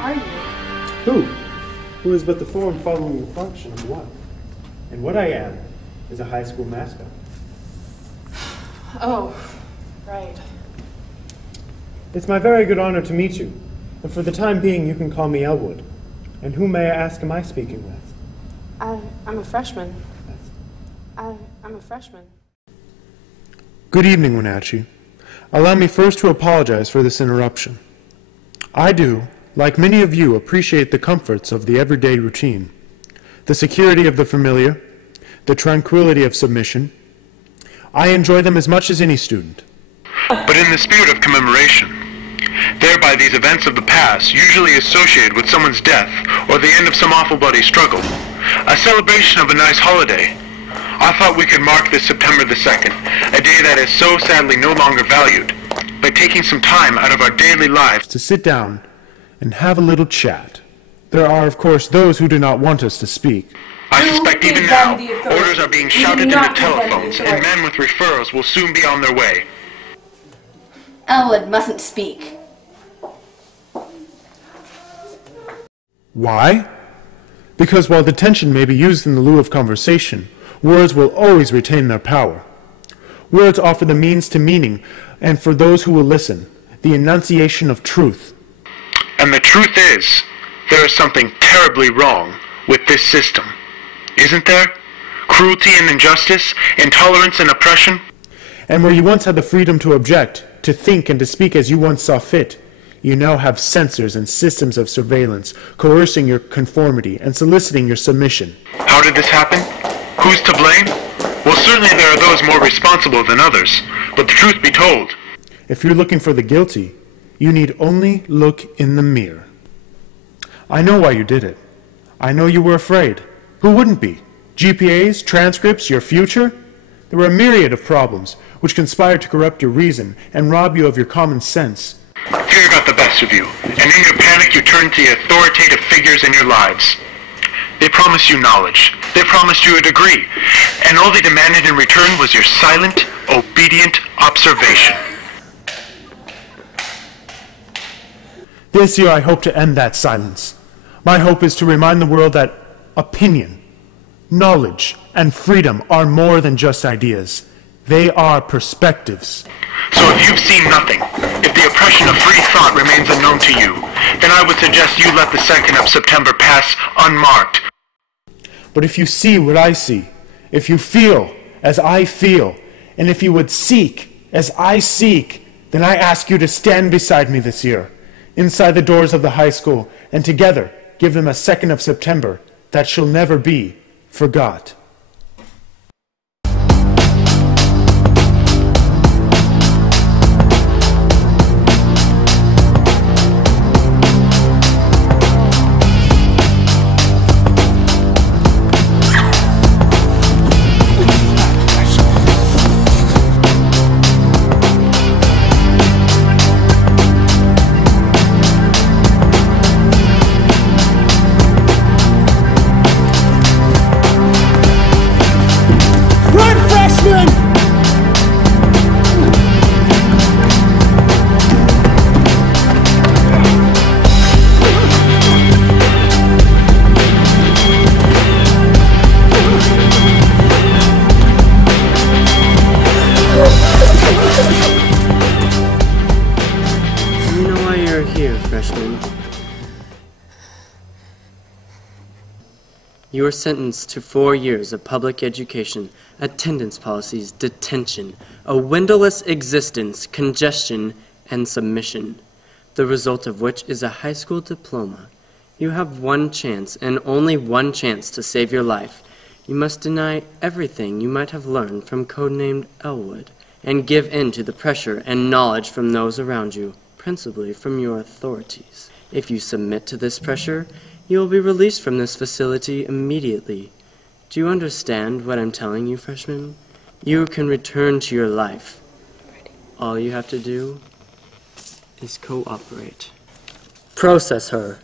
are you? Who? Who is but the form following the function of what? And what I am is a high school mascot. Oh, right. It's my very good honor to meet you, and for the time being you can call me Elwood. And who, may I ask, am I speaking with? I'm a freshman. I'm a freshman. Good evening, Wenatchee. Allow me first to apologize for this interruption. I do, like many of you, appreciate the comforts of the everyday routine, the security of the familiar, the tranquility of submission. I enjoy them as much as any student. But in the spirit of commemoration, thereby these events of the past, usually associated with someone's death or the end of some awful bloody struggle, a celebration of a nice holiday, I thought we could mark this September the 2nd, a day that is so sadly no longer valued, by taking some time out of our daily lives to sit down and have a little chat. There are, of course, those who do not want us to speak. I suspect even now, orders are being shouted into telephones, and men with referrals will soon be on their way. Elwood mustn't speak. Why? Because while detention may be used in the lieu of conversation, words will always retain their power. Words offer the means to meaning, and for those who will listen, the enunciation of truth. And the truth is, there is something terribly wrong with this system. Isn't there? Cruelty and injustice, intolerance and oppression. And where you once had the freedom to object, to think and to speak as you once saw fit, you now have censors and systems of surveillance, coercing your conformity and soliciting your submission. How did this happen? Who's to blame? Well, certainly there are those more responsible than others, but the truth be told, if you're looking for the guilty, you need only look in the mirror. I know why you did it. I know you were afraid. Who wouldn't be? GPAs, transcripts, your future? There were a myriad of problems which conspired to corrupt your reason and rob you of your common sense. Fear got the best of you, and in your panic you turned to the authoritative figures in your lives. They promised you knowledge. They promised you a degree, and all they demanded in return was your silent, obedient observation. This year I hope to end that silence. My hope is to remind the world that opinion, knowledge, and freedom are more than just ideas. They are perspectives. So if you've seen nothing, if the oppression of free thought remains unknown to you, then I would suggest you let the 2nd of September pass unmarked. But if you see what I see, if you feel as I feel, and if you would seek as I seek, then I ask you to stand beside me this year, inside the doors of the high school, and together give them a 2nd of September that shall never be forgot. You are sentenced to 4 years of public education, attendance policies, detention, a windowless existence, congestion, and submission, the result of which is a high school diploma. You have one chance, and only one chance, to save your life. You must deny everything you might have learned from codenamed Elwood, and give in to the pressure and knowledge from those around you, principally from your authorities. If you submit to this pressure, you will be released from this facility immediately. Do you understand what I'm telling you, freshmen? You can return to your life. All you have to do is cooperate. Process her.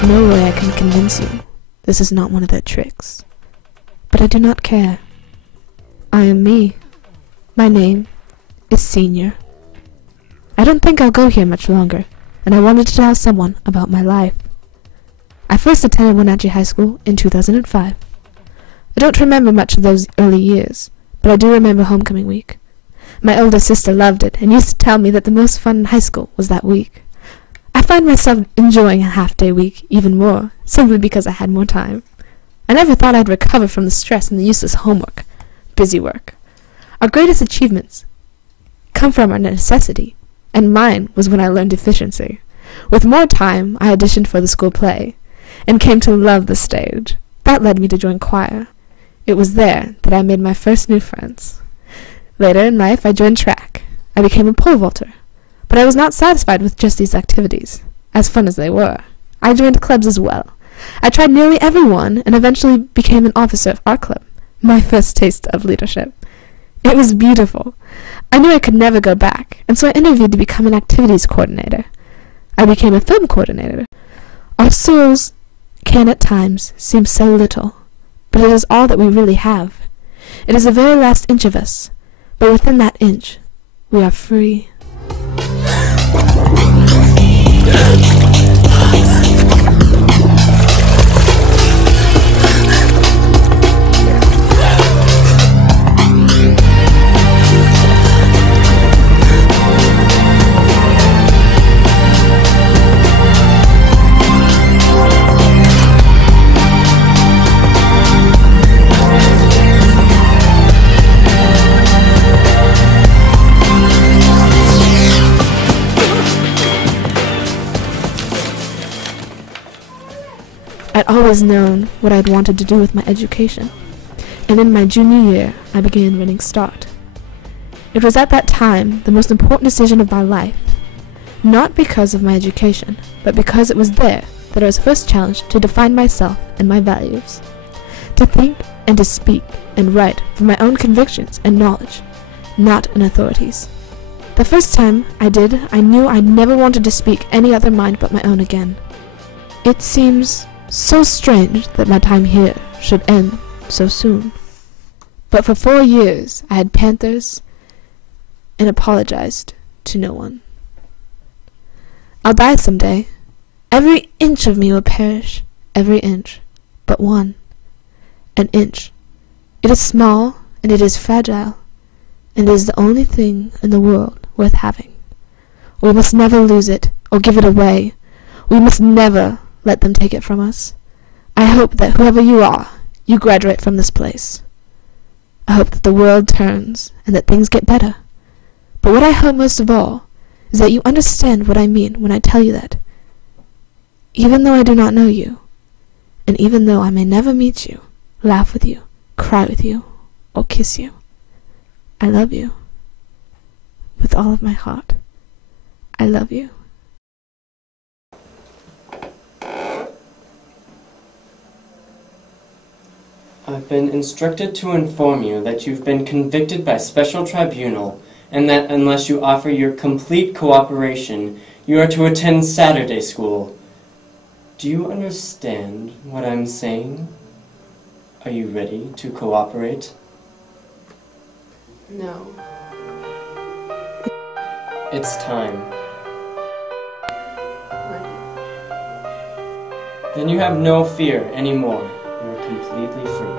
There's no way I can convince you. This is not one of their tricks. But I do not care. I am me. My name is Senior. I don't think I'll go here much longer, and I wanted to tell someone about my life. I first attended Wenatchee High School in 2005. I don't remember much of those early years, but I do remember homecoming week. My older sister loved it and used to tell me that the most fun in high school was that week. I find myself enjoying a half-day week even more, simply because I had more time. I never thought I'd recover from the stress and the useless homework, busy work. Our greatest achievements come from our necessity, and mine was when I learned efficiency. With more time, I auditioned for the school play, and came to love the stage. That led me to join choir. It was there that I made my first new friends. Later in life, I joined track. I became a pole vaulter. But I was not satisfied with just these activities, as fun as they were. I joined clubs as well. I tried nearly every one, and eventually became an officer of art club, my first taste of leadership. It was beautiful. I knew I could never go back, and so I interviewed to become an activities coordinator. I became a film coordinator. Our souls can at times seem so little, but it is all that we really have. It is the very last inch of us, but within that inch, we are free. I'd always known what I'd wanted to do with my education, and in my junior year, I began running START. It was at that time the most important decision of my life, not because of my education, but because it was there that I was first challenged to define myself and my values, to think and to speak and write from my own convictions and knowledge, not an authority's. The first time I did, I knew I never wanted to speak any other mind but my own again. It seems so strange that my time here should end so soon. But for 4 years I had Panthers and apologized to no one. I'll die someday. Every inch of me will perish, every inch but one. An inch. It is small and it is fragile, and it is the only thing in the world worth having. We must never lose it or give it away. We must never let them take it from us. I hope that whoever you are, you graduate from this place. I hope that the world turns and that things get better. But what I hope most of all is that you understand what I mean when I tell you that, even though I do not know you, and even though I may never meet you, laugh with you, cry with you, or kiss you, I love you. With all of my heart, I love you. I've been instructed to inform you that you've been convicted by special tribunal, and that unless you offer your complete cooperation, you are to attend Saturday school. Do you understand what I'm saying? Are you ready to cooperate? No. It's time. Then you have no fear anymore. You're completely free.